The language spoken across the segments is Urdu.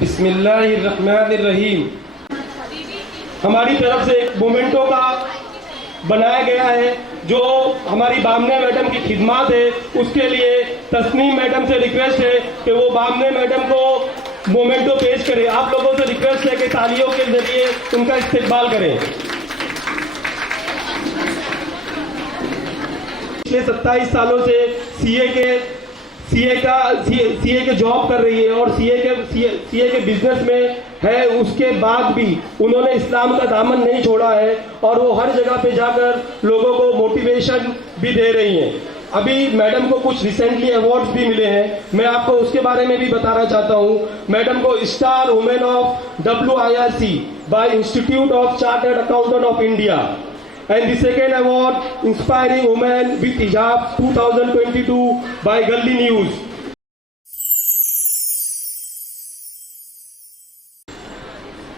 بسم اللہ الرحمن الرحیم. ہماری طرف سے ایک مومنٹو کا بنایا گیا ہے جو ہماری بامنے میڈم کی خدمات ہے. اس کے لیے تسنیم میڈم سے ریکویسٹ ہے کہ وہ بامنے میڈم کو مومنٹو پیش کرے. آپ لوگوں سے ریکویسٹ ہے کہ تالیوں کے ذریعے ان کا استقبال کریں. پچھلے 27 سالوں سے سی اے کے جاب کر رہی ہے اور سی اے کے بزنس میں ہے. اس کے بعد بھی انہوں نے اسلام کا دامن نہیں چھوڑا ہے اور وہ ہر جگہ پہ جا کر لوگوں کو موٹیویشن بھی دے رہی ہیں. ابھی میڈم کو کچھ ریسنٹلی ایوارڈز بھی ملے ہیں, میں آپ کو اس کے بارے میں بھی بتانا چاہتا ہوں. میڈم کو star woman of WIRC by institute of chartered accountant of India and the second award inspiring women with hijab 2022 by Galli News.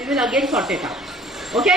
we will again sort it out. Okay?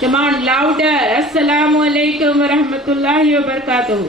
Come on, louder. Assalamu alaikum wa rahmatullahi wa barakatuhu.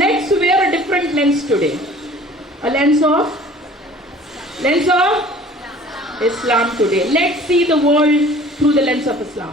Let's wear a different lens today. A lens of Islam today. Let's see the world through the lens of Islam.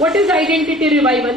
What is identity revival?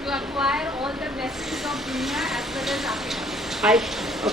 To acquire all the blessings of dunya as well as akhirah.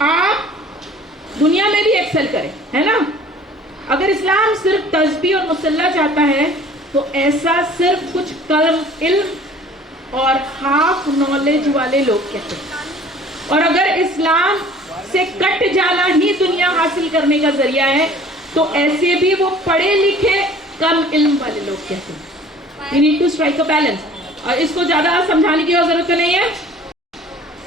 آپ دنیا میں بھی ایکسل کریں, ہے نا. اگر اسلام صرف تسبیح اور مصلی چاہتا ہے تو ایسا صرف کچھ کم علم اور ہاف نالج والے لوگ کہتے ہیں. اور اگر اسلام سے کٹ جانا ہی دنیا حاصل کرنے کا ذریعہ ہے تو ایسے بھی وہ پڑھے لکھے کم علم والے لوگ کہتے ہیں. You need to strike a balance. اور اس کو زیادہ سمجھانے کی ضرورت نہیں ہے.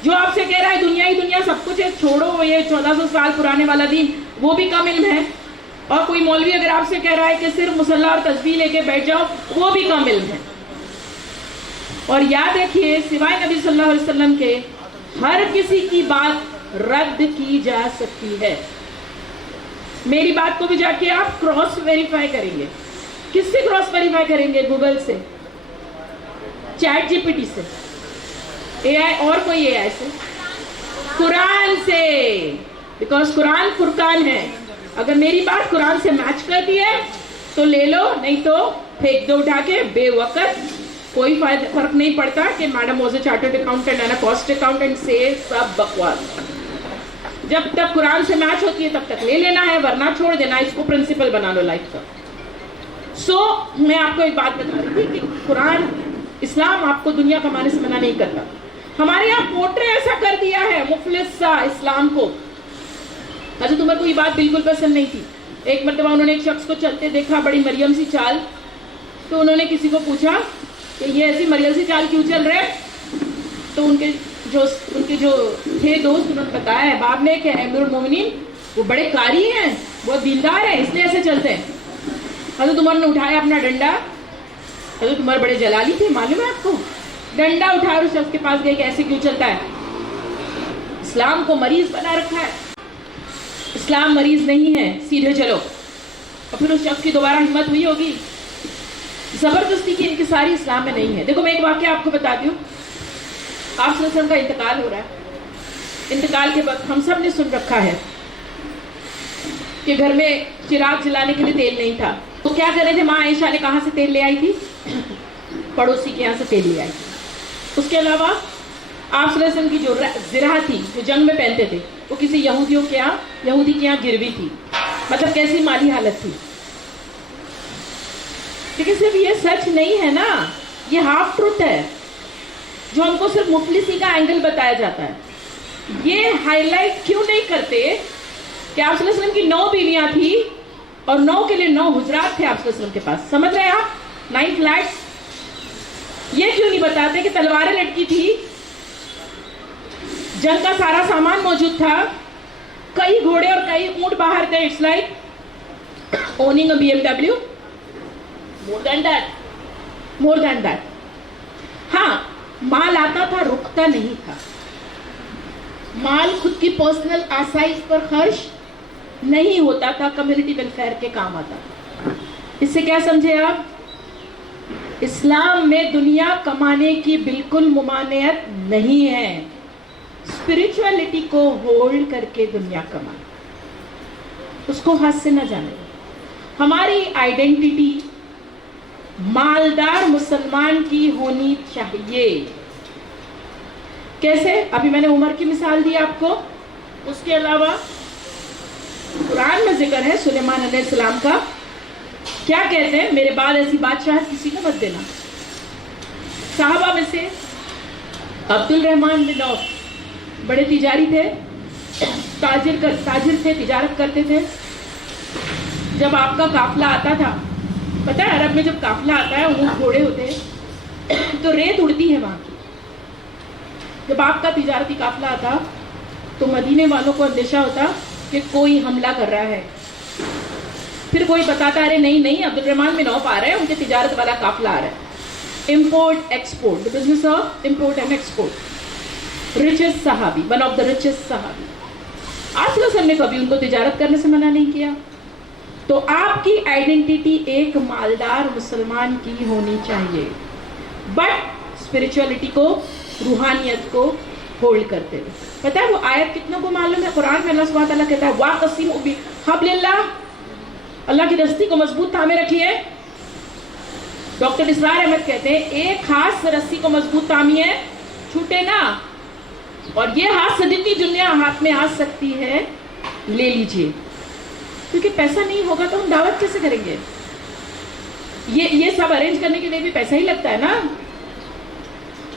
جو آپ سے کہہ رہا ہے دنیا ہی دنیا سب کچھ ہے, چھوڑو یہ 1400 سال پرانے والا دین, وہ بھی کم علم ہے. اور کوئی مولوی اگر آپ سے کہہ رہا ہے کہ صرف مصلی اور تسبیح لے کے بیٹھ جاؤ, وہ بھی کم علم ہے. اور یاد رکھیے سوائے نبی صلی اللہ علیہ وسلم کے ہر کسی کی بات رد کی جا سکتی ہے. میری بات کو بھی جا کے آپ کراس ویریفائی کریں گے. کس سے کراس ویریفائی کریں گے؟ گوگل سے, چیٹ جی پی ٹی سے, اے آئی, اور کوئی اے آئی سے, قرآن سے. بیکاز قرآن فرقان ہے. اگر میری بات قرآن سے میچ کرتی ہے تو لے لو, نہیں تو پھینک دو اٹھا کے بے وقت. کوئی فرق نہیں پڑتا کہ madam was a chartered accountant and a cost accountant سے سب بکواس. جب تک قرآن سے میچ ہوتی ہے تب تک لے لینا ہے, ورنہ چھوڑ دینا. اس کو پرنسپل بنا لو لائف کا. سو میں آپ کو ایک بات بتا رہی تھی کہ قرآن اسلام آپ کو دنیا کمانے سے منع نہیں کرتا. ہمارے یہاں پورٹرے ایسا کر دیا ہے مفلس سا اسلام کو. حضرت عمر کو یہ بات بالکل پسند نہیں تھی. ایک مرتبہ انہوں نے ایک شخص کو چلتے دیکھا, بڑی مریم سی چال. تو انہوں نے کسی کو پوچھا کہ یہ ایسی مریم سی چال کیوں چل رہے؟ تو ان کے جو تھے دوست, انہوں نے بتایا ہے باپ نے کہ امیر المومنین وہ بڑے قاری ہیں, بہت دیندار ہیں, اس لیے ایسے چلتے ہیں. حضرت عمر نے اٹھایا اپنا ڈنڈا. حضرت عمر بڑے جلالی تھے, معلوم ہے آپ کو. ڈنڈا اٹھا اس شخص کے پاس گئے کہ ایسے کیوں چلتا ہے؟ اسلام کو مریض بنا رکھا ہے. اسلام مریض نہیں ہے, سیدھے چلو. اور پھر اس شخص کی دوبارہ ہمت ہوئی ہوگی. زبردستی کی انکساری اسلام میں نہیں ہے. دیکھو میں ایک واقعہ آپ کو بتا دوں. آپ صلی اللہ علیہ وسلم کا انتقال ہو رہا ہے. انتقال کے وقت ہم سب نے سن رکھا ہے کہ گھر میں چراغ جلانے کے لیے تیل نہیں تھا. تو کیا کر رہے تھے؟ ماں عائشہ نے کہاں سے تیل لے آئی تھی؟ پڑوسی کے یہاں سے تیل لے آئی تھی. اس کے علاوہ آپ صلی اللہ علیہ وسلم کی جو زرہ تھی جو جنگ میں پہنتے تھے وہ کسی یہودی کے یہاں گروی تھی. مطلب کیسی مالی حالت تھی. لیکن صرف یہ سچ نہیں ہے نا, یہ ہاف ٹروتھ ہے جو ہم کو صرف مفلسی کا اینگل بتایا جاتا ہے. یہ ہائی لائٹ کیوں نہیں کرتے کہ آپ صلی اللہ علیہ وسلم کی 9 بیویاں تھی اور 9 کے لیے 9 حجرات تھے آپ صلی اللہ علیہ وسلم کے پاس. سمجھ رہے ہیں آپ؟ 9 فلیٹس. یہ کیوں نہیں بتاتے کہ تلواریں لٹکی تھی, جنگ کا سارا سامان موجود تھا, کئی گھوڑے اور کئی اونٹ باہر تھے. It's like owning a BMW. more than that. ہاں مال آتا تھا, رکتا نہیں تھا. مال خود کی پرسنل آسائش پر خرچ نہیں ہوتا تھا, کمیونٹی ویلفیئر کے کام آتا تھا. اس سے کیا سمجھے آپ؟ اسلام میں دنیا کمانے کی بالکل ممانعت نہیں ہے. اسپرچولیٹی کو ہولڈ کر کے دنیا کمانا, اس کو ہاتھ سے نہ جانے. ہماری آئیڈینٹی مالدار مسلمان کی ہونی چاہیے. کیسے؟ ابھی میں نے عمر کی مثال دی آپ کو. اس کے علاوہ قرآن میں ذکر ہے سلیمان علیہ السلام کا. کیا کہتے ہیں؟ میرے بعد ایسی بادشاہت کسی کو مت دینا. صحابہ میں سے عبد الرحمن بن عوف بڑے تجاری تھے, تاجر تھے, تجارت کرتے تھے. جب آپ کا قافلہ آتا تھا, پتہ ہے عرب میں جب قافلہ آتا ہے اونٹ گھوڑے ہوتے ہیں تو ریت اڑتی ہے وہاں کی. جب آپ کا تجارتی قافلہ آتا تو مدینے والوں کو اندیشہ ہوتا کہ کوئی حملہ کر رہا ہے. پھر کوئی بتاتا ارے نہیں عبد الرحمن بن عوف آ رہے ہیں, ان کے تجارت والا قافلہ آ رہا ہے. Import export, the business of import and export. richest صحابی, one of the richest صحابی. آپ صلی اللہ علیہ وسلم نے کبھی ان کو تجارت کرنے سے منع نہیں کیا. تو آپ کی آئیڈینٹی ایک مالدار مسلمان کی ہونی چاہیے, بٹ اسپرچولیٹی کو, روحانیت کو ہولڈ کرتے ہوئے. پتہ ہے وہ آیت کتنوں کو معلوم ہے؟ قرآن میں اللہ سبحانہ تعالیٰ کہتا ہے وَاعْتَصِمُوا بِحَبْلِ اللَّهِ, اللہ کی رسی کو مضبوط تھامے رکھیے. ڈاکٹر اسرار احمد کہتے ہیں ایک خاص رسی کو مضبوط تھامیے, چھوٹے نا. اور یہ ہاتھ سے جتنی دنیا ہاتھ میں آ سکتی ہے لے لیجئے، کیونکہ پیسہ نہیں ہوگا تو ہم دعوت کیسے کریں گے؟ یہ سب ارینج کرنے کے لیے بھی پیسہ ہی لگتا ہے نا.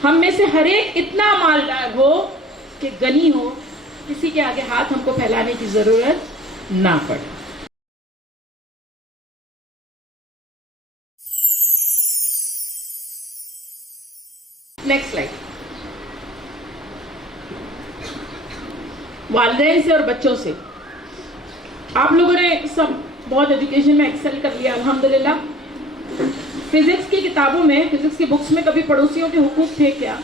ہم میں سے ہر ایک اتنا مالدار ہو کہ غنی ہو، کسی کے آگے ہاتھ ہم کو پھیلانے کی ضرورت نہ پڑے. Next slide. والدین سے اور بچوں سے. آپ لوگوں نے سب بہت ایجوکیشن میں ایکسل کر لیا الحمدللہ. فزکس کی کتابوں میں، فزکس کی بکس میں کبھی پڑوسیوں کے حقوق تھے کیا؟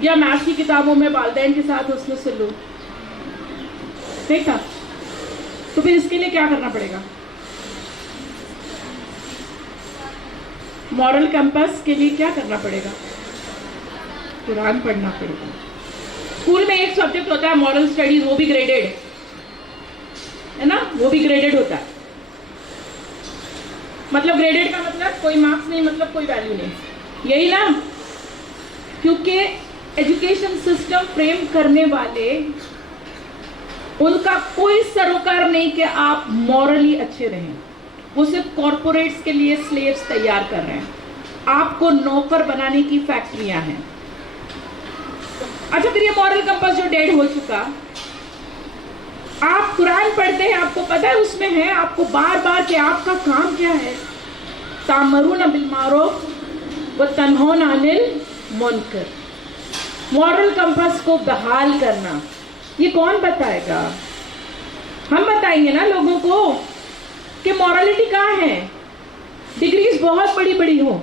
یا میتھ کی کتابوں میں والدین کے ساتھ حسن سلوک نہیں تھا؟ تو پھر اس کے لیے کیا کرنا پڑے گا؟ مورل کمپس کے لیے کیا کرنا پڑے گا؟ قرآن پڑھنا پڑے گا. اسکول میں ایک سبجیکٹ ہوتا ہے مورل اسٹڈیز، وہ بھی گریڈیڈ ہے نا، وہ بھی گریڈیڈ ہوتا ہے. مطلب گریڈیڈ کا مطلب کوئی مارکس نہیں، مطلب کوئی ویلیو نہیں، یہی نا. کیونکہ ایجوکیشن سسٹم فریم کرنے والے، ان کا کوئی سروکار نہیں کہ آپ مورلی اچھے رہیں. وہ صرف کارپوریٹس کے لیے سلیوز تیار کر رہے ہیں، آپ کو نوکر بنانے کی فیکٹریاں ہیں. اچھا پھر یہ مورل کمپس جو ڈیڈ ہو چکا، آپ قرآن پڑھتے ہیں، آپ کو پتہ ہے اس میں ہے آپ کو بار بار کہ آپ کا کام کیا ہے، تأمرون بالمعروف وتنہون عن المنکر. مورل کمپس کو بحال کرنا یہ کون بتائے گا؟ ہم بتائیں گے نا لوگوں کو کہ مورالٹی کہاں ہے. ڈگریز بہت بڑی بڑی ہوں،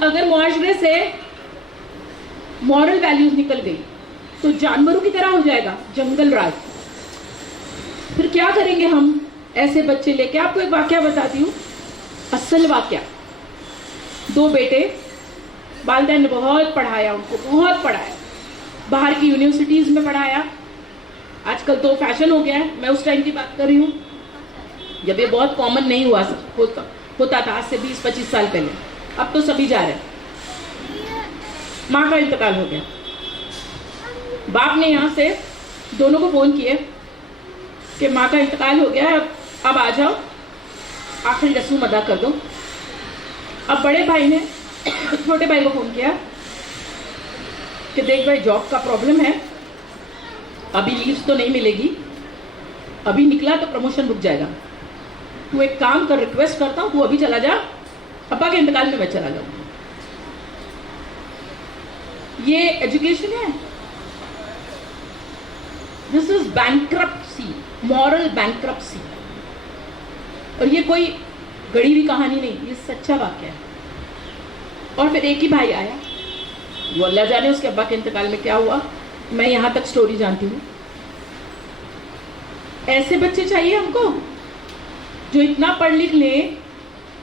اگر معاشرے سے مورل ویلیوز نکل گئی تو جانوروں کی طرح ہو جائے گا جنگل راج. پھر کیا کریں گے ہم ایسے بچے لے کے؟ آپ کو ایک واقعہ بتاتی ہوں، اصل واقعہ. 2 بیٹے، والدین نے بہت پڑھایا ان کو، بہت پڑھایا، باہر کی یونیورسٹیز میں پڑھایا. آج کل تو فیشن ہو گیا ہے، میں اس ٹائم کی بات کر رہی ہوں جب یہ بہت کامن نہیں ہوتا تھا، آج سے 20-25 سال پہلے. اب تو سبھی جا رہے ہیں. ماں کا انتقال ہو گیا. باپ نے یہاں سے دونوں کو فون کیے کہ ماں کا انتقال ہو گیا ہے، اب آ جاؤ، آخری رسوم ادا کر دو. اب بڑے بھائی نے چھوٹے بھائی کو فون کیا کہ دیکھ بھائی جاب کا پرابلم ہے، ابھی لیوز تو نہیں ملے گی، ابھی نکلا تو پروموشن رک جائے گا. تو ایک کام کر، ریکویسٹ کرتا ہوں تو ابھی چلا جا، ابا کے انتقال میں چلا جاؤں. یہ ایجوکیشن ہے. دس از بینکرپسی، مورل بینکرپسی. اور یہ کوئی گڑی ہوئی کہانی نہیں، یہ سچا واقعہ ہے. اور پھر ایک ہی بھائی آیا، وہ اللہ جانے اس کے ابا کے انتقال میں کیا ہوا، میں یہاں تک سٹوری جانتی ہوں. ایسے بچے چاہیے ہم کو جو اتنا پڑھ لکھ لیں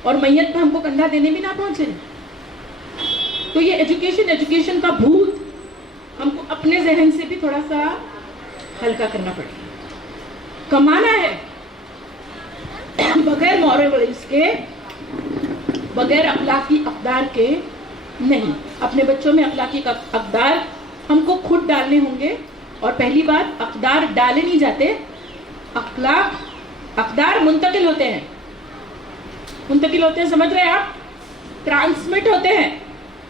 اور میت پہ ہم کو کندھا دینے بھی نہ پہنچے. تو یہ ایجوکیشن کا بھوت ہم کو اپنے ذہن سے بھی تھوڑا سا ہلکا کرنا پڑے گا. کمانا ہے بغیر مورل ویلیوز کے، بغیر اخلاقی اقدار کے نہیں. اپنے بچوں میں اخلاقی اقدار ہم کو خود ڈالنے ہوں گے. اور پہلی بات، اقدار ڈالے نہیں جاتے، اقدار منتقل ہوتے ہیں. منتقل ہوتے ہیں سمجھ رہے ہیں آپ؟ ٹرانسمٹ ہوتے ہیں،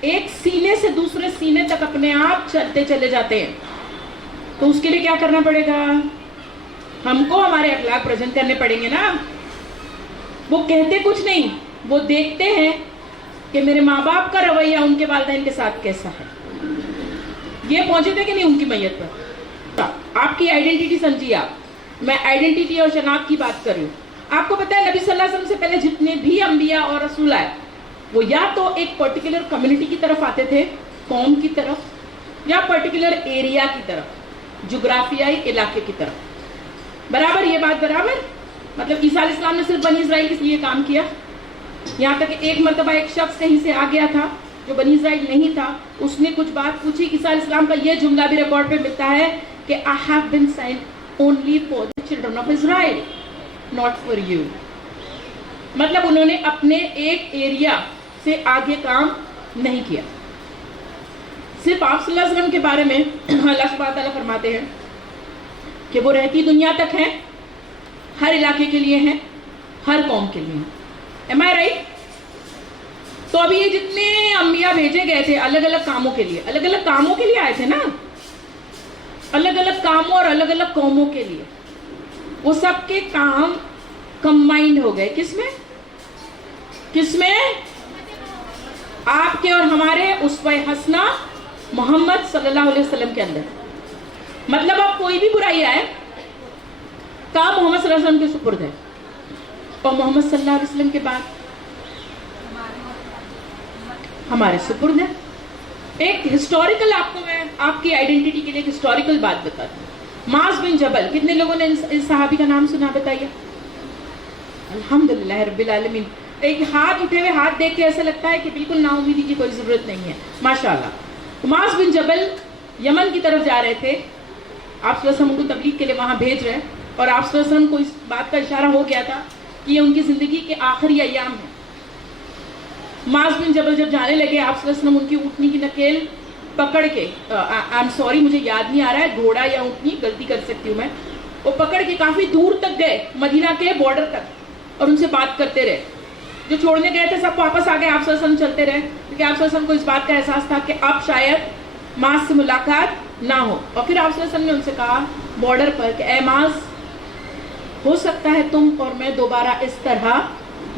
ایک سینے سے دوسرے سینے تک اپنے آپ چلتے چلے جاتے ہیں. تو اس کے لیے کیا کرنا پڑے گا؟ ہم کو ہمارے اخلاق پریزنٹ کرنے پڑیں گے نا. وہ کہتے کچھ نہیں، وہ دیکھتے ہیں کہ میرے ماں باپ کا رویہ ان کے والدین کے ساتھ کیسا ہے. یہ پہنچے تھے کہ نہیں ان کی میت پر؟ آپ کی آئیڈینٹی سمجھیے. میں آئیڈینٹی اور شناخت کی بات کر رہی ہوں. آپ کو پتہ ہے نبی صلی اللہ علیہ وسلم سے پہلے جتنے بھی انبیاء اور رسول آئے، وہ یا تو ایک پرٹیکولر کمیونٹی کی طرف آتے تھے، قوم کی طرف، یا پرٹیکولر ایریا کی طرف، جغرافیائی علاقے کی طرف. برابر یہ بات برابر؟ مطلب عیسیٰ علیہ السلام نے صرف بنی اسرائیل کے لیے کام کیا. یہاں تک کہ ایک مرتبہ ایک شخص کہیں سے آ گیا تھا جو بنی اسرائیل نہیں تھا، اس نے کچھ بات پوچھی. عیسیٰ علیہ السلام کا یہ جملہ بھی ریکارڈ پہ ملتا ہے کہ I have been sent only for the children of Israel, not for you. مطلب انہوں نے اپنے ایک ایریا سے آگے کام نہیں کیا. صرف آپ صلی اللہ علیہ وسلم کے بارے میں اللہ سبحانہ تعالیٰ فرماتے ہیں کہ وہ رہتی دنیا تک ہیں، ہر علاقے کے لیے ہیں، ہر قوم کے لیے ہیں. Am I right؟ تو اب یہ جتنے انبیاء بھیجے گئے تھے الگ الگ کاموں کے لیے، الگ الگ کاموں کے لیے آئے تھے نا، الگ الگ کاموں اور الگ الگ قوموں کے لیے، وہ سب کے کام کمبائنڈ ہو گئے کس میں؟ کس میں؟ آپ کے اور ہمارے اسوہ حسنہ محمد صلی اللہ علیہ وسلم کے اندر. مطلب اب کوئی بھی برائی آئے، کام محمد صلی اللہ علیہ وسلم کے سپرد ہے، اور محمد صلی اللہ علیہ وسلم کے بعد ہمارے سپرد ہے. ایک ہسٹوریکل آپ کو میں آپ کی آئیڈینٹی کے لیے ایک ہسٹوریکل بات بتاتی ہوں. معاذ بن جبل، کتنے لوگوں نے اس صحابی کا نام سنا؟ بتائیے. الحمدللہ رب العالمین. ایک ہاتھ اٹھے ہوئے ہاتھ دیکھ کے ایسا لگتا ہے کہ بالکل نا امیدی کی کوئی ضرورت نہیں ہے، ماشاءاللہ. معاذ بن جبل یمن کی طرف جا رہے تھے، آپ صلی اللہ علیہ وسلم کو تبلیغ کے لیے وہاں بھیج رہے، اور آپ صلی اللہ علیہ وسلم کو اس بات کا اشارہ ہو گیا تھا کہ یہ ان کی زندگی کے آخری ایام ہیں. معاذ بن جبل جب جانے لگے، آپ صلی اللہ علیہ وسلم ان کی اونٹنی کی نکیل پکڑ کے، مجھے یاد نہیں آ رہا ہے گھوڑا یا اونٹنی، غلطی کر سکتی ہوں میں، وہ پکڑ کے کافی دور تک گئے، مدینہ کے بارڈر تک، اور ان سے بات کرتے رہے. جو چھوڑنے گئے تھے سب واپس آ گئے، آپ صلی اللہ علیہ وسلم چلتے رہے، کیونکہ آپ صلی اللہ علیہ وسلم کو اس بات کا احساس تھا کہ اب شاید معاذ سے ملاقات نہ ہو. اور پھر آپ صلی اللہ علیہ وسلم نے ان سے کہا بارڈر پر کہ اے معاذ، ہو سکتا ہے تم اور میں دوبارہ اس طرح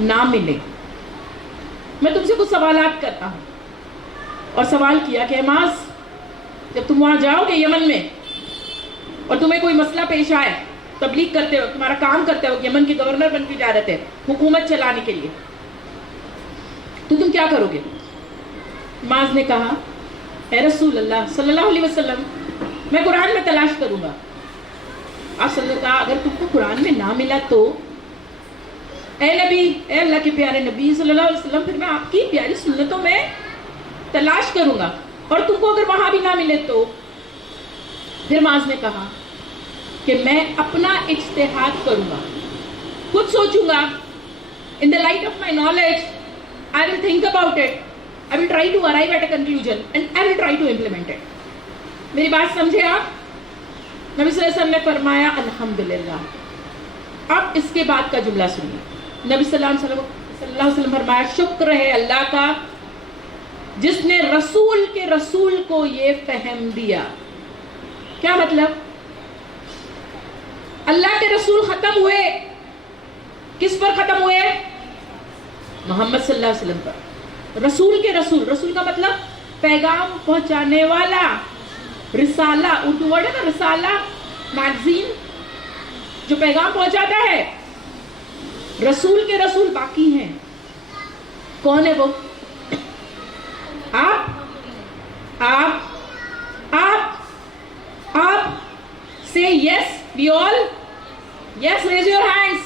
نہ ملیں، میں تم سے کچھ سوالات کرتا ہوں. اور سوال کیا کہ اے معاذ، جب تم وہاں جاؤ گے یمن میں اور تمہیں کوئی مسئلہ پیش آئے، تبلیغ کرتے ہو، تمہارا کام کرتے ہو، یمن کے گورنر بن کے جا رہے تھے حکومت چلانے کے لیے، تو تم کیا کرو گے؟ معاذ نے کہا اے رسول اللہ صلی اللہ علیہ وسلم، میں قرآن میں تلاش کروں گا. آپ صلی اللہ علیہ وسلم نے کہا اگر تم کو قرآن میں نہ ملا تو اے نبی، اے اللہ کے پیارے نبی صلی اللہ علیہ وسلم، پھر میں آپ کی پیاری سنتوں میں تلاش کروں گا، اور تم کو اگر وہاں بھی نہ ملے تو؟ پھر معاذ نے کہا کہ میں اپنا اجتہاد کروں گا، خود سوچوں گا، in the light of my knowledge I will think about it, I will try to arrive at a conclusion and I will try to implement it. میری بات سمجھے آپ؟ نبی صلی اللہ علیہ وسلم نے فرمایا الحمدللہ. اب اس کے بعد کا جملہ سنیے. نبی صلی اللہ علیہ وسلم فرمایا شکر ہے اللہ کا جس نے رسول کے رسول کو یہ فہم دیا. کیا مطلب؟ اللہ کے رسول ختم ہوئے، کس پر ختم ہوئے؟ محمد صلی اللہ علیہ وسلم پر. رسول کے رسول، رسول کا مطلب پیغام پہنچانے والا. رسالہ اردو ورڈ ہے نا، رسالہ میگزین جو پیغام پہنچاتا ہے. رسول کے رسول باقی ہیں. کون ہے وہ؟ آپ say yes, we all, yes, raise your hands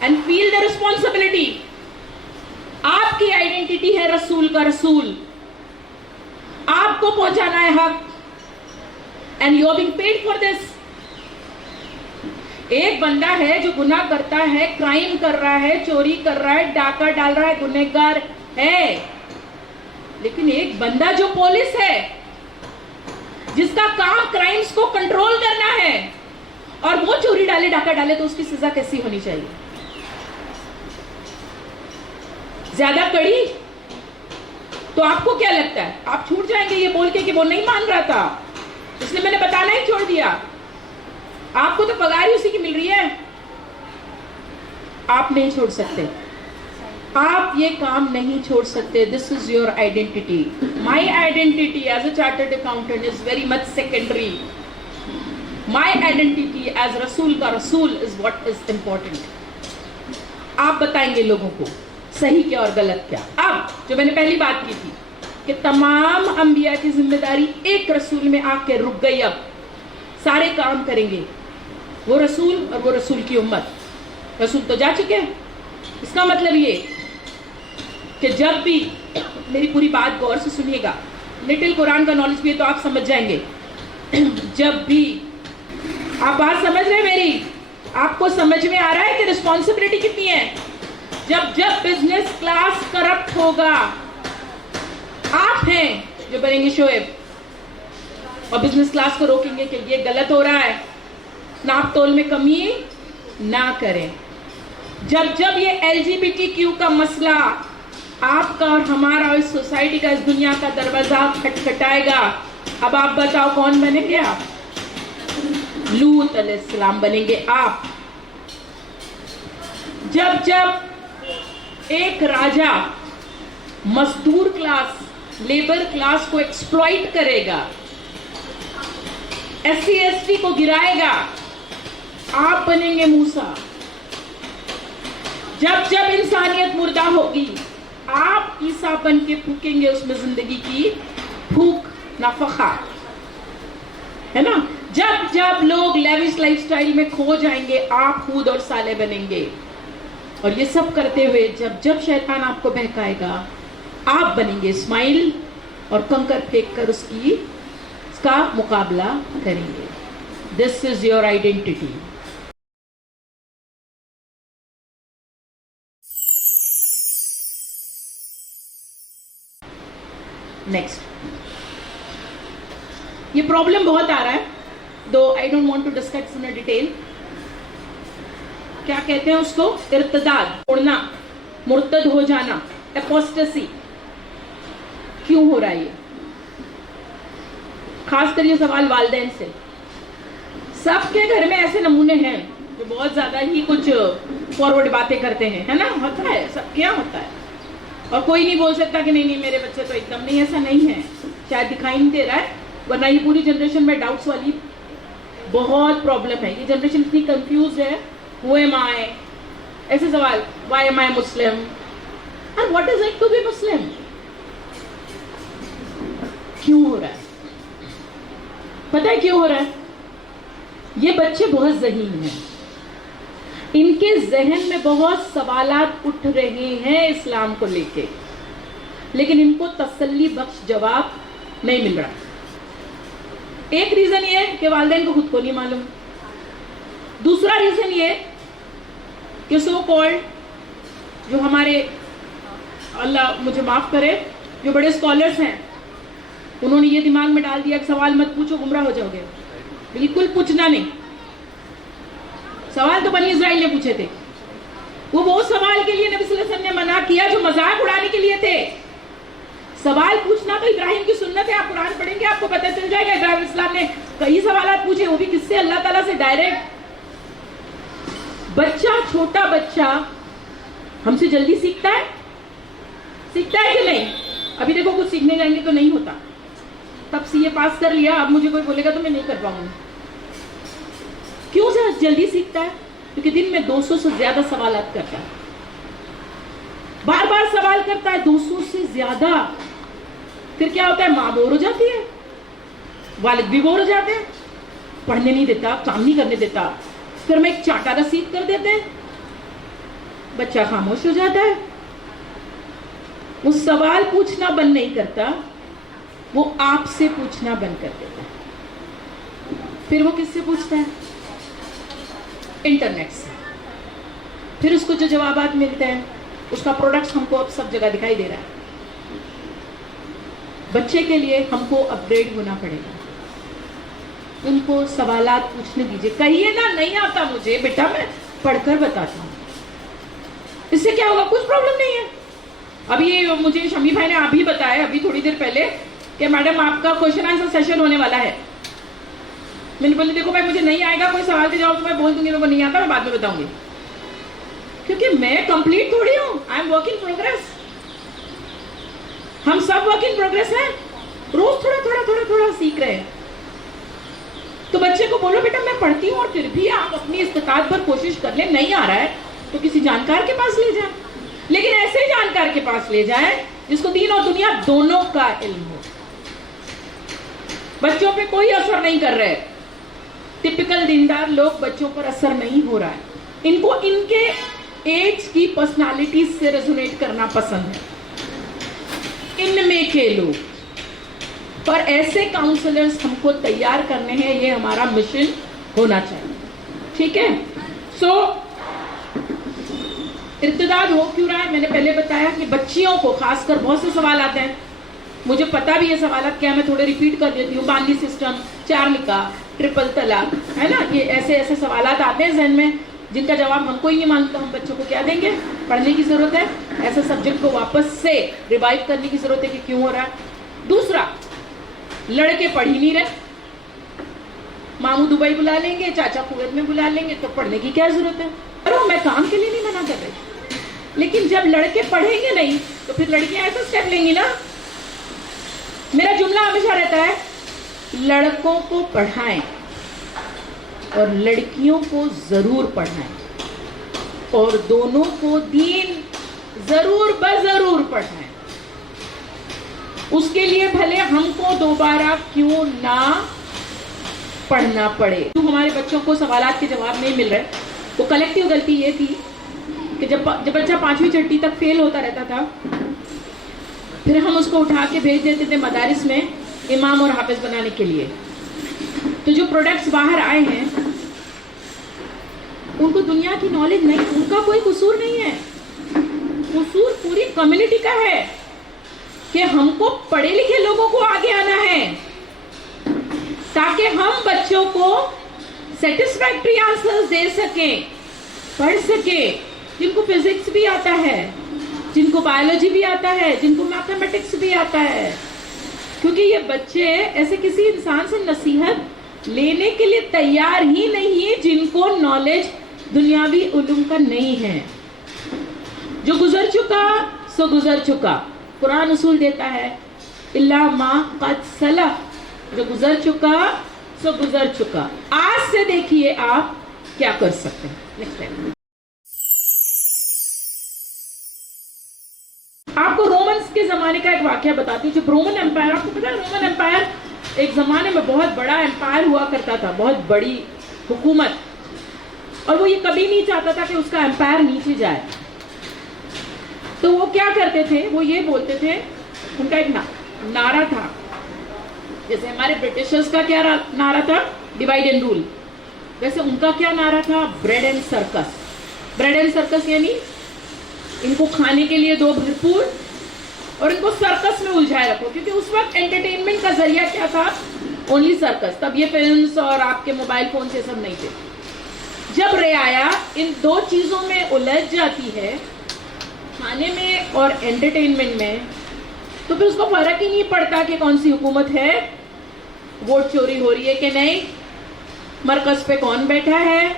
and feel the responsibility. آپ کی آئیڈینٹی ہے رسول کا رسول، آپ کو پہنچانا ہے حق، and you are being paid for this. ایک بندہ ہے جو گناہ کرتا ہے، کرائم کر رہا ہے، چوری کر رہا ہے، ڈاکہ ڈال رہا ہے، گنہگار ہے، لیکن ایک بندہ جو پولیس ہے جس کا کام کرائمز کو کنٹرول کرنا ہے، اور وہ چوری ڈالے، ڈاکہ ڈالے، تو اس کی سزا کیسی ہونی چاہیے؟ زیادہ کڑی؟ تو آپ کو کیا لگتا ہے آپ چھوٹ جائیں گے یہ بول کے کہ وہ نہیں مان رہا تھا اس لیے میں نے بتانا ہی چھوڑ دیا؟ آپ کو تو پگار ہی اسی کی مل رہی ہے. آپ نہیں چھوڑ سکتے، آپ یہ کام نہیں چھوڑ سکتے. This is your identity. My identity as a chartered accountant is very much secondary. My identity as رسول کا رسول is what is important. آپ بتائیں گے لوگوں کو صحیح کیا اور غلط کیا. اب جو میں نے پہلی بات کی تھی کہ تمام انبیاء کی ذمہ داری ایک رسول میں آ کے رک گئی، اب سارے کام کریں گے وہ رسول اور وہ رسول کی امت. رسول تو جا چکے ہیں. اس کا مطلب یہ کہ جب بھی، میری پوری بات غور سے سنیے گا، لٹل قرآن کا نالج بھی ہے تو آپ سمجھ جائیں گے. جب بھی آپ بات سمجھ رہے ہیں میری، آپ کو سمجھ میں آ رہا ہے کہ رسپانسبلٹی کتنی ہے. جب بزنس کلاس کرپٹ ہوگا، آپ ہیں جو بنیں گے شعیب, اور بزنس کلاس کو روکیں گے کہ یہ غلط ہو رہا ہے, ناپ تول میں کمی نہ کریں. جب جب یہ LGBTQ کا مسئلہ آپ کا اور ہمارا اور اس سوسائٹی کا, اس دنیا کا دروازہ کھٹکھٹائے گا, اب آپ بتاؤ کون بنیں گے آپ؟ لوط علیہ السلام بنیں گے آپ. جب جب ایک راجہ مزدور کلاس, لیبر کلاس کو ایکسپلائٹ کرے گا, SC ST کو گرائے گا, آپ بنیں گے موسیٰ. جب جب انسانیت مردہ ہوگی, آپ عیسیٰ بن کے پھونکیں گے اس میں زندگی کی پھونک, نفخہ, ہے نا. جب جب لوگ لیوش لائف سٹائل میں کھو جائیں گے, آپ ہود اور صالح بنیں گے. اور یہ سب کرتے ہوئے جب جب شیطان آپ کو بہکائے گا, آپ بنیں گے اسماعیل, اور کنکر پھینک کر اس کا مقابلہ کریں گے. This is your identity. Next, یہ پرابلم بہت آ رہا ہے, دو I don't want to discuss in detail. کیا کہتے ہیں اس کو؟ ارتداد, اڑنا, مرتد ہو جانا, اپوسٹسی. کیوں ہو رہا ہے یہ؟ خاص کر یہ سوال والدین سے. سب کے گھر میں ایسے نمونے ہیں جو بہت زیادہ ہی کچھ فارورڈ باتیں کرتے ہیں, ہے نا, ہوتا ہے, سب کیا ہوتا ہے. اور کوئی نہیں بول سکتا کہ نہیں میرے بچے تو ایک دم نہیں, ایسا نہیں ہے. شاید دکھائی نہیں دے رہا ہے, ورنہ یہ پوری جنریشن میں ڈاؤٹس والی بہت پرابلم ہے. یہ جنریشن اتنی کنفیوز ہے. Who am I? ایسے سوال, why am I Muslim? And what is it to be Muslim? کیوں ہو رہا ہے؟ پتہ ہے کیوں ہو رہا ہے؟ یہ بچے بہت ذہین ہیں, ان کے ذہن میں بہت سوالات اٹھ رہے ہیں اسلام کو لے کے, لیکن ان کو تسلی بخش جواب نہیں مل رہا. ایک ریزن یہ ہے کہ والدین کو خود کو نہیں معلوم. دوسرا ریزن یہ کہ سو کالڈ جو ہمارے, اللہ مجھے معاف کرے, جو بڑے اسکالرس ہیں, انہوں نے یہ دماغ میں ڈال دیا کہ سوال مت پوچھو گمراہ ہو جاؤ گے. بالکل پوچھنا نہیں. سوال تو بنی اسرائیل نے پوچھے تھے, وہ سوال کے لیے نبی صلی اللہ علیہ وسلم نے منع کیا جو مذاق اڑانے کے لیے تھے. سوال پوچھنا تو ابراہیم کی سنت ہے, آپ قرآن پڑھیں گے آپ کو پتہ چل جائے گا. ابراہیم علیہ السلام نے کئی سوالات پوچھے, وہ بھی کس سے؟ اللہ تعالیٰ سے ڈائریکٹ. بچہ, چھوٹا بچہ ہم سے جلدی سیکھتا ہے کہ نہیں؟ ابھی دیکھو کچھ سیکھنے جائیں گے تو نہیں ہوتا. تب CA پاس کر لیا, اب مجھے کوئی بولے گا تو میں نہیں کر پاؤں گا. کیوں سے جلدی سیکھتا ہے؟ کیونکہ دن میں 200 سے زیادہ سوالات کرتا ہے, بار بار سوال کرتا ہے 200 سے زیادہ. پھر کیا ہوتا ہے؟ ماں بور ہو جاتی ہے, والد بھی بور ہو جاتے ہیں, پڑھنے نہیں دیتا, کام نہیں کرنے دیتا, پھر میں ایک چاٹا رسید کر دیتے ہیں, بچہ خاموش ہو جاتا ہے. وہ سوال پوچھنا بند نہیں کرتا, وہ آپ سے پوچھنا بند کر دیتا ہے. پھر وہ کس سے پوچھتا ہے؟ انٹرنیٹ سے. پھر اس کو جو جوابات ملتے ہیں اس کا پروڈکٹس ہم کو اب سب جگہ دکھائی دے رہا ہے. بچے کے لیے ہم کو اپ گریڈ ہونا پڑے گا. ان کو سوالات پوچھنے دیجیے. کہیے نا نہیں آتا مجھے, بیٹا میں پڑھ کر بتاتا ہوں. اس سے کیا ہوگا؟ کچھ پرابلم نہیں ہے. ابھی مجھے شمی بھائی نے ابھی بتایا, ابھی تھوڑی دیر پہلے, کہ میڈم آپ کا کوشچن آنسر سیشن ہونے والا ہے. میں نے بولی دیکھو بھائی مجھے نہیں آئے گا, کوئی سوال کے جواب تو میں بول دوں گی, میرے کو نہیں آتا, میں بعد میں بتاؤں گی. کیونکہ میں کمپلیٹ تھوڑی ہوں, I am work in progress. ہم سب ورک ان پروگریس ہیں, روز تھوڑا تھوڑا تھوڑا تھوڑا سیکھ رہے ہیں. تو بچے کو بولو بیٹا میں پڑھتی ہوں, اور پھر بھی آپ اپنی استطاعت پر کوشش کر لیں. نہیں آ رہا ہے تو کسی جانکار کے پاس لے جائیں, لیکن ایسے جانکار کے پاس لے جائیں جس کو دین اور دنیا دونوں کا علم ہو. بچوں پہ کوئی اثر نہیں کر رہے. ٹپکل دیندار لوگ بچوں پر اثر نہیں ہو رہا ہے. ان کو ان کے ایج کی پرسنالٹیز سے ریزونیٹ کرنا پسند ہے, ان میں کے لوگ. پر ایسے کاؤنسلرز ہم کو تیار کرنے ہیں, یہ ہمارا مشن ہونا چاہیے. ٹھیک ہے. سو ارتداد ہو کیوں رہا ہے؟ میں نے پہلے بتایا کہ بچیوں کو خاص کر بہت سے سوال آتے ہیں. مجھے پتا بھی یہ سوالات کیا, میں تھوڑے ریپیٹ کر دیتی ہوں. باندی سسٹم, 4 نکاح, ٹرپل طلاق, ہے نا, یہ ایسے ایسے سوالات آتے ہیں ذہن میں جن کا جواب ہم کو ہی نہیں معلوم, تو ہم بچوں کو کیا دیں گے؟ پڑھنے کی ضرورت ہے, ایسے سبجیکٹ کو واپس سے ریوائو کرنے کی ضرورت ہے کہ کیوں ہو رہا ہے. دوسرا, لڑکے پڑھ ہی نہیں رہے, ماموں دبئی بلا لیں گے, چاچا کویت میں بلا لیں گے, تو پڑھنے کی کیا ضرورت ہے؟ ارے میں کام کے لیے نہیں منع کر رہی, لیکن جب لڑکے پڑھیں گے نہیں تو پھر لڑکیاں ایسا اسٹیپ لیں گی نا. میرا جملہ ہمیشہ رہتا ہے, لڑکوں کو پڑھائیں اور لڑکیوں کو ضرور پڑھائیں, اور دونوں کو دین ضرور بضرور پڑھائیں. اس کے لیے بھلے ہم کو دوبارہ کیوں نہ پڑھنا پڑے. جو ہمارے بچوں کو سوالات کے جواب نہیں مل رہے, وہ کلیکٹیو غلطی یہ تھی کہ جب بچہ 5ویں چھٹی تک فیل ہوتا رہتا تھا, پھر ہم اس کو اٹھا کے بھیج دیتے تھے مدارس میں امام اور حافظ بنانے کے لیے. تو جو پروڈکٹس باہر آئے ہیں ان کو دنیا کی نالج نہیں, ان کا کوئی قصور نہیں ہے, قصور پوری کمیونٹی کا ہے کہ ہم کو پڑھے لکھے لوگوں کو آگے آنا ہے تاکہ ہم بچوں کو سیٹسفیکٹری آنسرز دے سکیں, پڑھ سکیں, جن کو فزکس بھی آتا ہے, جن کو بایولوجی بھی آتا ہے, جن کو میتھمیٹکس بھی آتا ہے. کیونکہ یہ بچے ایسے کسی انسان سے نصیحت لینے کے لیے تیار ہی نہیں ہیں جن کو نالج دنیاوی علوم کا نہیں ہے. جو گزر چکا سو گزر چکا. قرآن اصول دیتا ہے الا ما قد سلف, جو گزر چکا سو گزر چکا. آج سے دیکھیے آپ کیا کر سکتے ہیں. نیکسٹ ٹائم آپ کو رومنس کے زمانے کا ایک واقعہ بتاتی ہوں. جب رومن امپائر, آپ کو پتا ہے رومن امپائر ایک زمانے میں بہت بڑا امپائر ہوا کرتا تھا, بہت بڑی حکومت, اور وہ یہ کبھی نہیں چاہتا تھا کہ اس کا امپائر نیچے جائے. تو وہ کیا کرتے تھے, وہ یہ بولتے تھے, ان کا ایک نعرہ تھا, جیسے ہمارے برٹشرز کا کیا نعرہ تھا, ڈیوائڈ اینڈ رول, ویسے ان کا کیا نعرہ تھا, bread and circus. Bread and circus یعنی ان کو کھانے کے لیے دو بھرپور اور ان کو سرکس میں الجھائے رکھو, کیونکہ اس وقت انٹرٹینمنٹ کا ذریعہ کیا تھا, اونلی سرکس. تب یہ فلمز اور آپ کے موبائل فون سے سب نہیں تھے. جب رعایا ان دو چیزوں میں الجھ جاتی ہے, کھانے میں اور انٹرٹینمنٹ میں, تو پھر اس کو فرق ہی نہیں پڑتا کہ کون سی حکومت ہے, ووٹ چوری ہو رہی ہے کہ نہیں, مرکز پہ کون بیٹھا ہے,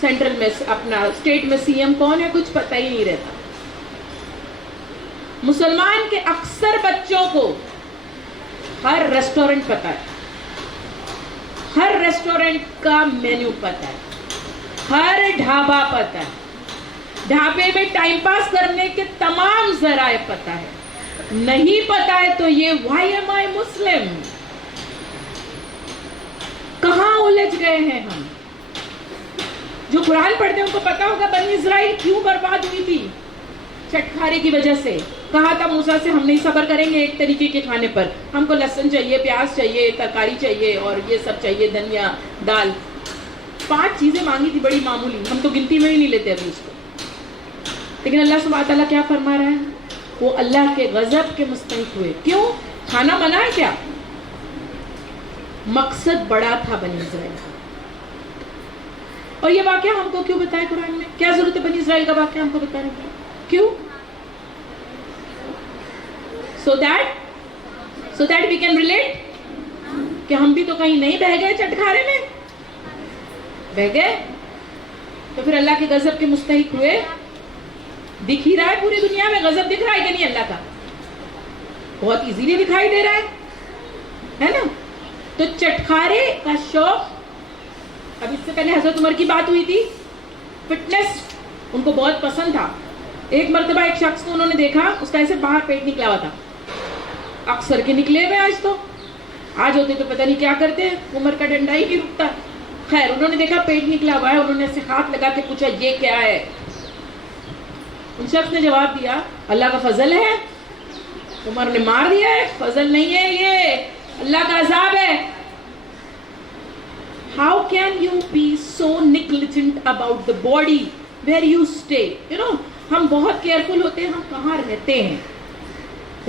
سینٹرل میں اپنا اسٹیٹ میں سی ایم کون ہے, کچھ پتہ ہی نہیں رہتا. مسلمان کے اکثر بچوں کو ہر ریسٹورنٹ پتہ ہے, ہر ریسٹورنٹ کا مینیو پتہ ہے, ہر ڈھابا پتہ ہے, ڈھابے میں ٹائم پاس کرنے کے تمام ذرائع پتہ ہے. نہیں پتہ ہے تو یہ وائی ایم آئی مسلم, کہاں الجھ گئے ہیں ہم. جو قرآن پڑھتے ہیں ان کو پتا ہوگا بنی اسرائیل کیوں برباد ہوئی تھی, چٹکھارے کی وجہ سے. کہا تھا موسیٰ سے ہم نہیں صبر کریں گے ایک طریقے کے کھانے پر, ہم کو لہسن چاہیے, پیاز چاہیے, ترکاری چاہیے, اور یہ سب چاہیے, دھنیا, دال. 5 چیزیں مانگی تھی بڑی معمولی, ہم تو گنتی میں ہی نہیں لیتے ابھی اس کو. لیکن اللہ سبحانہ تعالیٰ کیا فرما رہا ہے, وہ اللہ کے غضب کے مستحق ہوئے. کیوں؟ کھانا منع ہے کیا؟ مقصد بڑا تھا بنی اسرائیل کا. اور یہ واقعہ ہم کو کیوں بتایا قرآن میں؟ کیا ضرورت ہے بنی اسرائیل کا واقعہ ہم کو بتانے کا؟ کیوں؟ so that we can relate کہ ہم بھی تو کہیں نہیں بہ گئے, چٹکھارے میں بہ گئے, تو پھر اللہ کے غضب کے مستحق ہوئے. دکھ ہی رہا ہے پوری دنیا میں, غضب دکھ رہا ہے کہ نہیں اللہ کا؟ بہت ایزیلی دکھائی دے رہا ہے نا. تو چٹکھارے کا شوق, اب اس سے پہلے حضرت عمر کی بات ہوئی تھی, فٹنس ان کو بہت پسند تھا. ایک مرتبہ ایک شخص کو انہوں نے دیکھا, اس کا ایسے باہر پیٹ نکلا ہوا تھا, اکثر کے نکلے ہوئے آج تو, آج ہوتے تو پتہ نہیں کیا کرتے, عمر کا ڈنڈا ہی نہیں رکتا. خیر انہوں نے دیکھا پیٹ نکلا ہوا ہے, انہوں نے ایسے ہاتھ لگا کے پوچھا یہ کیا ہے. ان شخص نے جواب دیا اللہ کا فضل ہے. عمر نے مار دیا ہے, فضل نہیں ہے, یہ اللہ کا عذاب ہے. How can you be so negligent about the body where you stay? You know, ہم بہت کیئرفل ہوتے ہیں ہم کہاں رہتے ہیں.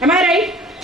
Am I right?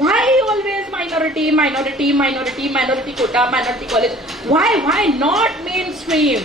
Why always minority, minority, minority, minority quota, minority college? Why not mainstream?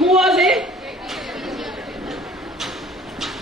Who was it?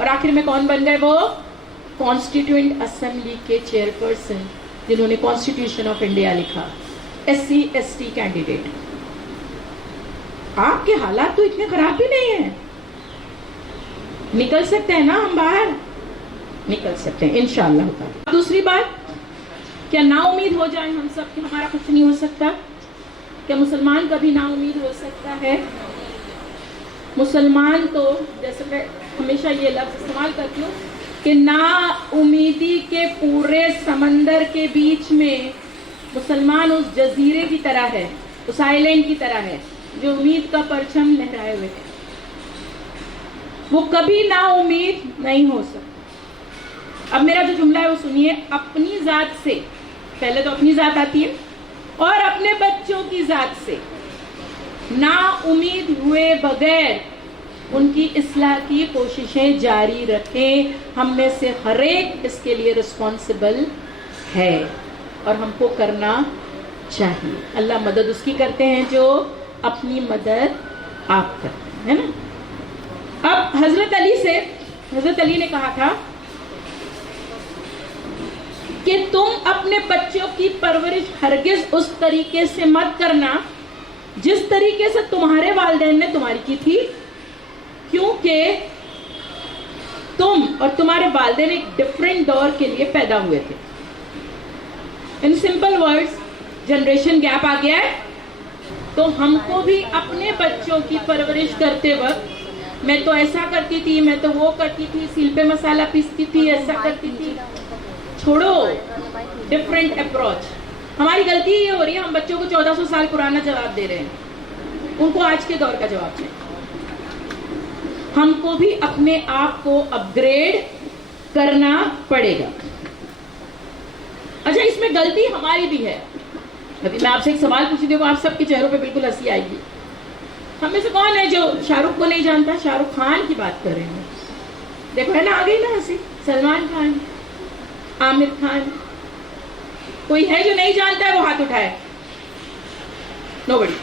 اور آخر میں کون بن گئے وہ؟ کانسٹیٹیوئنٹ اسمبلی کے چیئرپرسن جنہوں نے کانسٹیٹیوشن آف انڈیا لکھا, SC/ST کینڈیڈیٹ. آپ کے حالات تو اتنے خراب بھی نہیں ہیں, نکل سکتے ہیں نا ہم باہر, نکل سکتے ہیں انشاءاللہ. دوسری بات, کیا نا امید ہو جائیں ہم سب کہ ہمارا کچھ نہیں ہو سکتا؟ کیا مسلمان کبھی نا امید ہو سکتا ہے؟ مسلمان تو, جیسے میں ہمیشہ یہ لفظ استعمال کرتی ہوں کہ نا امیدی کے پورے سمندر کے بیچ میں مسلمان اس جزیرے کی طرح ہے, اس آئی لینڈ کی طرح ہے جو امید کا پرچم لہرائے ہوئے ہے. وہ کبھی نا امید نہیں ہو سکتا. اب میرا جو جملہ ہے وہ سنیے. اپنی ذات سے, پہلے تو اپنی ذات آتی ہے, اور اپنے بچوں کی ذات سے نا امید ہوئے بغیر ان کی اصلاح کی کوششیں جاری رکھیں. ہم میں سے ہر ایک اس کے لیے رسپانسبل ہے اور ہم کو کرنا چاہیے. اللہ مدد اس کی کرتے ہیں جو اپنی مدد آپ کرتے ہیں, ہے نا. اب حضرت علی نے کہا تھا کہ تم اپنے بچوں کی پرورش ہرگز اس طریقے سے مت کرنا جس طریقے سے تمہارے والدین نے تمہاری کی تھی, کیونکہ تم اور تمہارے والدین ایک ڈفرینٹ دور کے لیے پیدا ہوئے تھے. In simple words, generation gap آ گیا ہے, تو ہم کو بھی اپنے بچوں کی پرورش کرتے وقت میں تو ایسا کرتی تھی, میں تو وہ کرتی تھی, سیل پہ مسالہ پیستی تھی, ایسا کرتی تھی, چھوڑو, ڈفرینٹ اپروچ. ہماری غلطی یہ ہو رہی ہے, ہم بچوں کو 1400 سال پرانا جواب دے رہے ہیں, ان کو آج کے دور کا جواب چاہیے. ہم کو بھی اپنے آپ کو اپ گریڈ کرنا پڑے گا. اچھا, اس میں غلطی ہماری بھی ہے. ابھی میں آپ سے ایک سوال پوچھی, دیکھو آپ سب کے چہروں پہ بالکل ہنسی آئے گی. ہم میں سے کون ہے جو شاہ رخ کو نہیں جانتا؟ شاہ رخ خان کی بات کر رہے ہیں, دیکھو ہے نا, آ گئی نا ہنسی. سلمان خان, عامر خان, کوئی ہے جو نہیں جانتا ہے وہ ہاتھ اٹھائے. نوبڈی.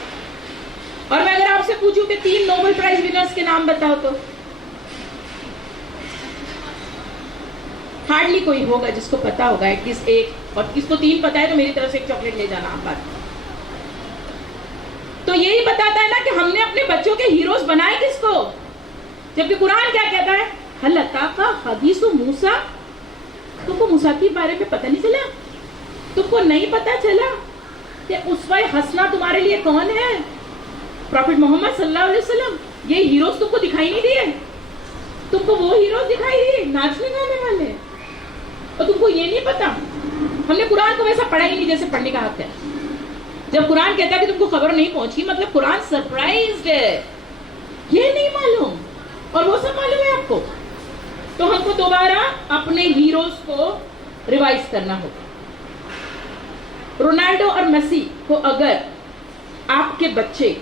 اور میں اگر آپ سے پوچھوں کہ 3 نوبل پرائز ونرز کے نام بتاؤ تو ہارڈلی کوئی ہوگا جس کو پتا ہوگا ایٹ لیسٹ ایک, اور کس کو 3 پتا ہے تو میری طرف سے ایک چاکلیٹ لے جانا آپ بات. تو یہی بتاتا ہے نا کہ ہم نے اپنے بچوں کے ہیروز بنائے کس کو, جبکہ قرآن کیا کہتا ہے؟ حل اتاک حدیث موسیٰ. تم کو موسیٰ کے بارے میں پتہ نہیں چلا؟ تم کو نہیں پتا چلا کہ اسوہ حسنہ تمہارے لیے کون ہے؟ پروفٹ محمد صلی اللہ علیہ وسلم. یہ ہیروز تم کو دکھائی نہیں دیے؟ تم کو وہ ہیروز دکھائی دیے ناچنے گانے والے, اور تم کو یہ نہیں پتا. ہم نے قرآن کو ویسا پڑھا ہی نہیں جیسے پڑھنے کا حق ہے. جب قرآن کہتا ہے کہ تم کو خبر نہیں پہنچی, مطلب قرآن سرپرائزڈ ہے, یہ نہیں معلوم اور وہ سب معلوم ہے آپ کو. تو ہم کو دوبارہ اپنے ہیروز کو ریوائز کرنا ہوگا. رونالڈو اور میسی کو اگر آپ کے بچے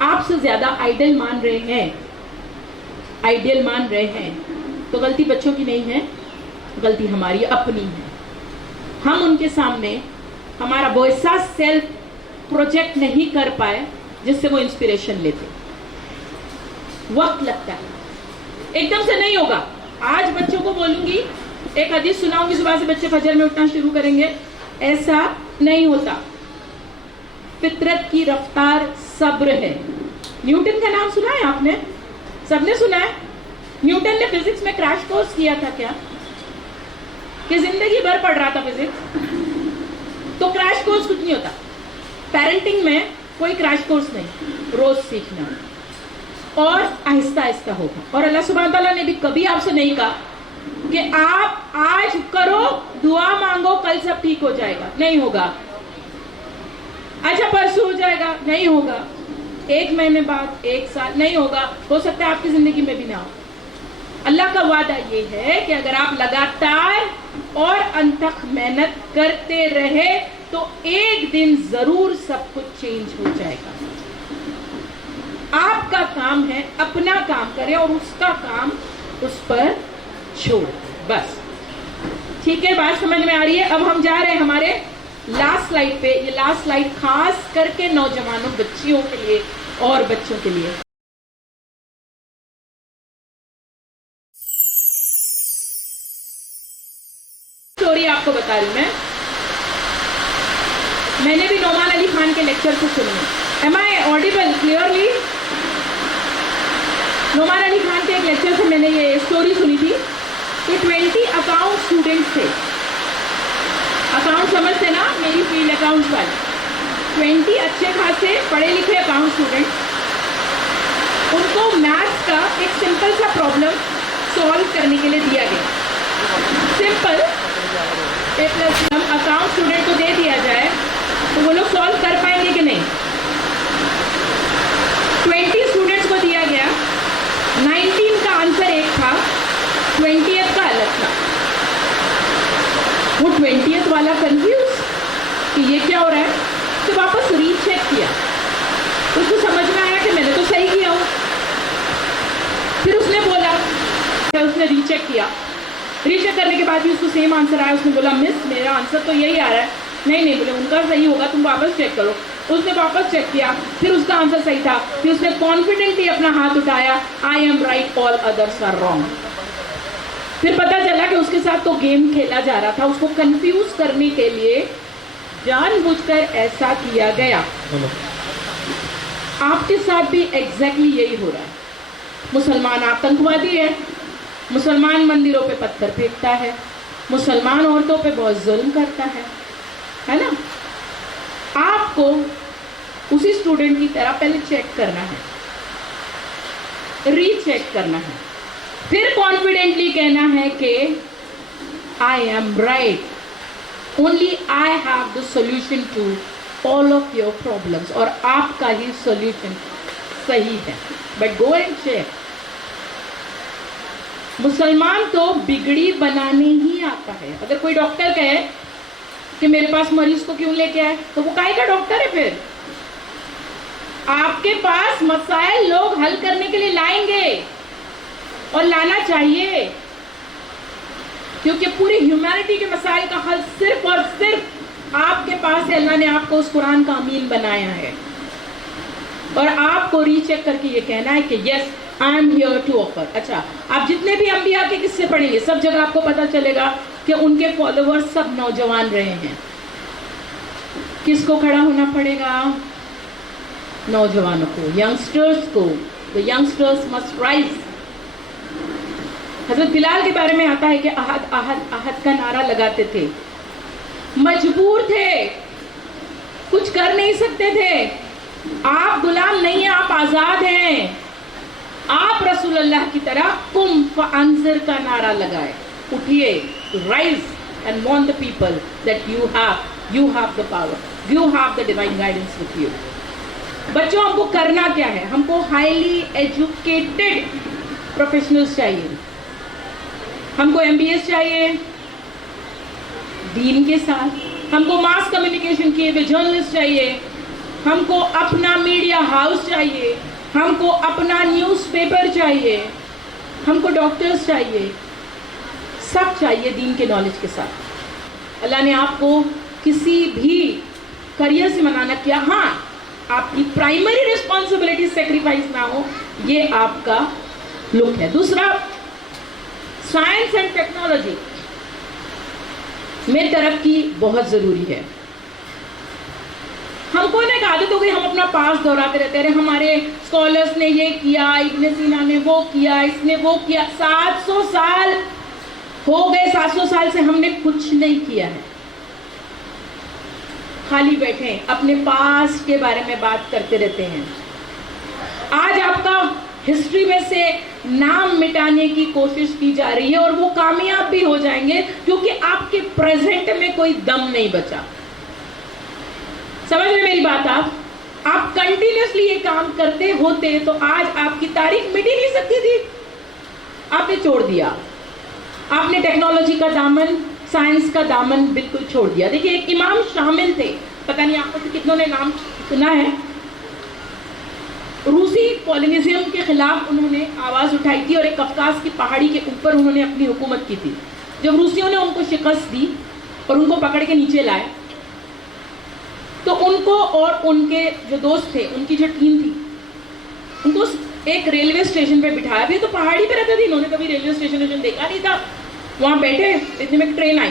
آپ سے زیادہ آئیڈل مان رہے ہیں تو غلطی بچوں کی نہیں ہے, غلطی ہماری اپنی ہے. ہم ان کے سامنے ہمارا وہ ایسا سیلف پروجیکٹ نہیں کر پائے جس سے وہ انسپریشن لیتے. وقت لگتا ہے, ایک دم سے نہیں ہوگا. آج بچوں کو بولوں گی, ایک حدیث سناؤں گی, صبح سے بچے فجر میں اٹھنا شروع کریں گے, ایسا نہیں ہوتا. فطرت کی رفتار صبر ہے. نیوٹن کا نام سنا ہے آپ نے؟ سب نے سنا ہے. نیوٹن نے فزکس میں کریش کورس کیا تھا کیا, کہ زندگی بھر پڑھ رہا تھا فزکس؟ تو کریش کورس کچھ نہیں ہوتا. پیرنٹنگ میں کوئی کریش کورس نہیں, روز سیکھنا اور آہستہ آہستہ ہوگا. اور اللہ سبحانہ تعالیٰ نے بھی کبھی آپ سے نہیں کہا کہ آپ آج کرو, دعا مانگو, کل سب ٹھیک ہو جائے گا. نہیں ہوگا. اچھا پرسوں ہو جائے گا, نہیں ہوگا. 1 مہینے بعد, 1 سال, نہیں ہوگا. ہو سکتا ہے آپ کی زندگی میں بھی نہ ہو. اللہ کا وعدہ یہ ہے کہ اگر آپ لگاتار اور انتھک محنت کرتے رہے تو ایک دن ضرور سب کچھ چینج ہو جائے گا. آپ کا کام ہے اپنا کام کرے اور اس کا کام اس پر چھوڑ, بس. ٹھیک ہے, بات سمجھ میں آ رہی ہے؟ اب ہم جا رہے ہیں ہمارے لاسٹ سلائیڈ پہ. یہ لاسٹ سلائیڈ خاص کر کے نوجوانوں, بچیوں کے لیے اور بچوں کے لیے. آپ کو بتا رہی ہوں میں نے بھی نعمان علی خان کے لیکچر کو سنے. Am I audible clearly? Noman Ali Khan کے ایک لیکچر سے میں نے یہ اسٹوری سنی تھی کہ 20 اکاؤنٹ اسٹوڈنٹس تھے. اکاؤنٹ سمجھتے نا, میری فیلڈ اکاؤنٹس والے 20 اچھے خاصے پڑھے لکھے اکاؤنٹ اسٹوڈنٹ, ان کو میتھس کا ایک سمپل سا پرابلم سالو کرنے کے لیے دیا گیا. سمپل اکاؤنٹ اسٹوڈنٹ کو دے دیا جائے تو وہ لوگ سالو کر پائیں گے کہ نہیں؟ 20 اسٹوڈنٹس کو دیا گیا, 19 کا آنسر ایک تھا, 20th کا الگ تھا. وہ 20th والا کنفیوز کہ یہ کیا ہو رہا ہے, تو واپس ری چیک کیا, اس کو سمجھ میں آیا کہ میں نے تو صحیح کیا ہوں. پھر اس نے بولا, اس نے ری چیک کیا, ری چیک کرنے کے بعد بھی اس کو سیم آنسر آیا. اس نے بولا مس میرا آنسر تو یہی آ رہا ہے. نہیں بولے ان کا صحیح ہوگا, تم واپس چیک کرو. اس نے واپس چیک کیا, پھر اس کا آنسر صحیح تھا. پھر اس نے کانفیڈنٹلی اپنا ہاتھ اٹھایا, I am right all others are wrong. پھر پتا چلا کہ اس کے ساتھ تو گیم کھیلا جا رہا تھا, اس کو کنفیوز کرنے کے لیے جان بوجھ کر ایسا کیا گیا. آپ کے ساتھ بھی ایگزیکٹلی یہی ہو رہا ہے. مسلمان آتنکوادی ہے, مسلمان مندروں پہ پتھر پھینکتا ہے, مسلمان عورتوں پہ بہت ظلم کرتا ہے نا. آپ کو اسی اسٹوڈنٹ کی طرح پہلے چیک کرنا ہے, ری چیک کرنا ہے, پھر کانفیڈنٹلی کہنا ہے کہ I am right, only I have the solution to all of your problems, اور آپ کا ہی سولوشن صحیح ہے. But go and check. مسلمان تو بگڑی بنانے ہی آتا ہے. اگر کوئی ڈاکٹر کہے کہ میرے پاس مریض کو کیوں لے کے آئے, تو وہ کاہے کا ڈاکٹر ہے؟ پھر آپ کے پاس مسائل لوگ حل کرنے کے لیے لائیں گے, اور لانا چاہیے, کیونکہ پوری ہیومینٹی کے مسائل کا حل صرف اور صرف آپ کے پاس ہے. اللہ نے آپ کو اس قرآن کا امین بنایا ہے, اور آپ کو ری چیک کر کے یہ کہنا ہے کہ yes I am here to offer. اچھا, آپ جتنے بھی انبیاء کے قصے پڑھیں گے, سب جگہ آپ کو پتا چلے گا کہ ان کے فالوورز سب نوجوان رہے ہیں. کس کو کھڑا ہونا پڑے گا؟ نوجوانوں کو, ینگسٹرز کو. The youngsters must rise. حضرت بلال کے بارے میں آتا ہے کہ احد احد احد کا نعرہ لگاتے تھے, مجبور تھے, کچھ کر نہیں سکتے تھے. آپ غلام نہیں ہیں, آپ آزاد ہیں. آپ رسول اللہ کی طرح قم فانذر کا نعرہ لگائے, اٹھیے, rise and warn the people that you have the power, you have the divine guidance with you. بچوں, ہم کو کرنا کیا ہے؟ ہم کو ہائیلی ایجوکیٹڈ پروفیشنلز چاہیے. ہم کو MBS چاہیے دین کے ساتھ, ہم کو ماس کمیونیکیشن کیے ہوئے جرنلسٹ چاہیے, ہم کو اپنا میڈیا ہاؤس چاہیے, ہم کو اپنا نیوز پیپر چاہیے, ہم کو ڈاکٹرز چاہیے, سب چاہیے دین کے نالج کے ساتھ. اللہ نے آپ کو کسی بھی کریئر سے منع نہ کیا. ہاں, آپ کی پرائمری ریسپانسبلٹی سیکریفائس نہ ہو, یہ آپ کا لک ہے. دوسرا, سائنس اینڈ ٹیکنالوجی میں ترقی بہت ضروری ہے. ہم کو ایک عادت ہو گئی, ہم اپنا پاس دہراتے رہتے ہیں, ہمارے اسکالرس نے یہ کیا, ابن سینا نے وہ کیا, اس نے وہ کیا. 700 سال ہو گئے, 700 سال سے ہم نے کچھ نہیں کیا ہے, خالی بیٹھے ہیں, اپنے پاس کے بارے میں بات کرتے رہتے ہیں. آج آپ کا ہسٹری میں سے نام مٹانے کی کوشش کی جا رہی ہے, اور وہ کامیاب بھی ہو جائیں گے, کیونکہ آپ کے پریزنٹ میں کوئی دم نہیں بچا. سمجھ رہے میری بات؟ آپ کنٹینیوسلی یہ کام کرتے ہوتے تو آج آپ کی تاریخ مٹ ہی نہیں سکتی تھی. آپ نے چھوڑ دیا, آپ نے ٹیکنالوجی کا دامن, سائنس کا دامن بالکل چھوڑ دیا. دیکھیں, ایک امام شامل تھے, پتہ نہیں آپ کو کتنوں نے نام سنا ہے. روسی کولونیزم کے خلاف انہوں نے آواز اٹھائی تھی, اور ایک قفقاز کی پہاڑی کے اوپر انہوں نے اپنی حکومت کی تھی. جب روسیوں نے ان کو شکست دی اور ان کو پکڑ کے نیچے لائے, تو ان کو اور ان کے جو دوست تھے, ان کی جو ٹیم تھی, ان کو ایک ریلوے اسٹیشن پہ بٹھایا. بھی تو پہاڑی پہ رہتے تھے, انہوں نے کبھی ریلوے اسٹیشن دیکھا نہیں تھا. وہاں بیٹھے, اتنے میں train I,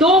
2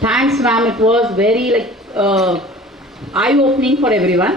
Thanks ma'am, it was very eye-opening for everyone.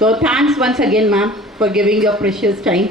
So thanks once again ma'am for giving your precious time.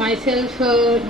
Myself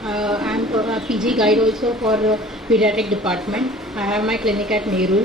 I am a PG guide also for pediatric department. I have my clinic at Nerul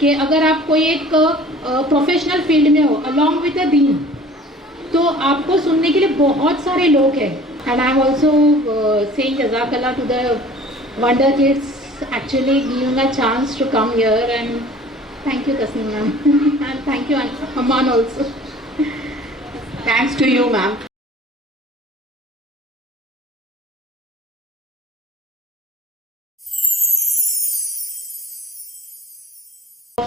کہ اگر آپ کوئی ایک پروفیشنل فیلڈ میں ہو along with a دین, تو آپ کو سننے کے لیے بہت سارے لوگ ہیں. And I am also seeing جزاک اللہ to the wonder kids actually giving a chance to come here, and thank you Tasneem ma'am and thank you Aman also. Thanks to you, ma'am.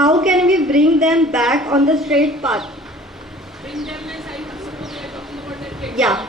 how can we bring them back on the straight path? Bring them as I suppose we are talking about their kids. Yeah.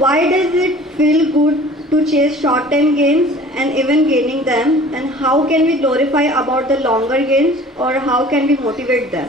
why does it feel good to chase short term gains and even gaining them, and how can we glorify about the longer gains, or how can we motivate them?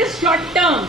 is short term.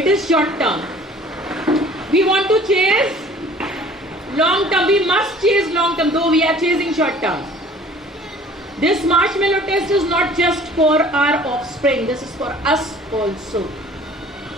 It is short term. We want to chase long term. We must chase long term, though we are chasing short term. This marshmallow test is not just for our offspring. This is for us also.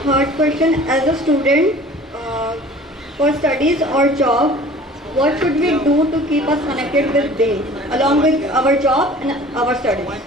Third question, as a student for studies or job, what should we do to keep us connected with Deen along with our job and our studies?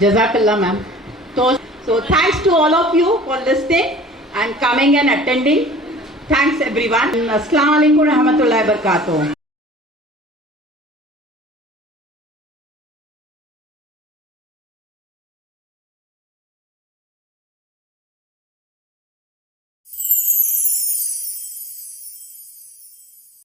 Jazakallah, ma'am. So thanks to all of you for listening and coming and attending. Thanks everyone. Assalamu alaikum wa rahmatullahi wa barakatuh.